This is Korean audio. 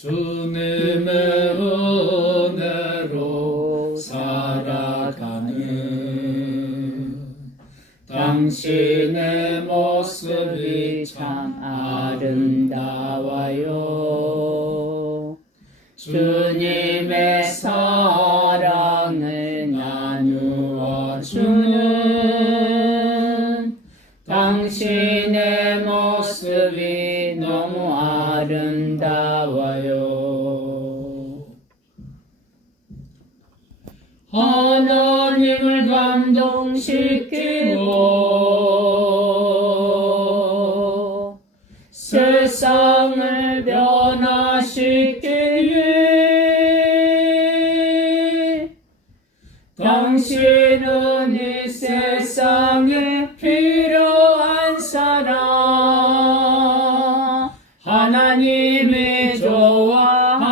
주님의 은혜로 살아가는 당신의 모습이 참 아름다워요. 주님의 사랑을 나누어 주는 당신의 모습이 너무 아름다워요. 하나님을 감동시키고 세상을 변화시키기 당신은 이 세상에 필 요한 사람 하나님이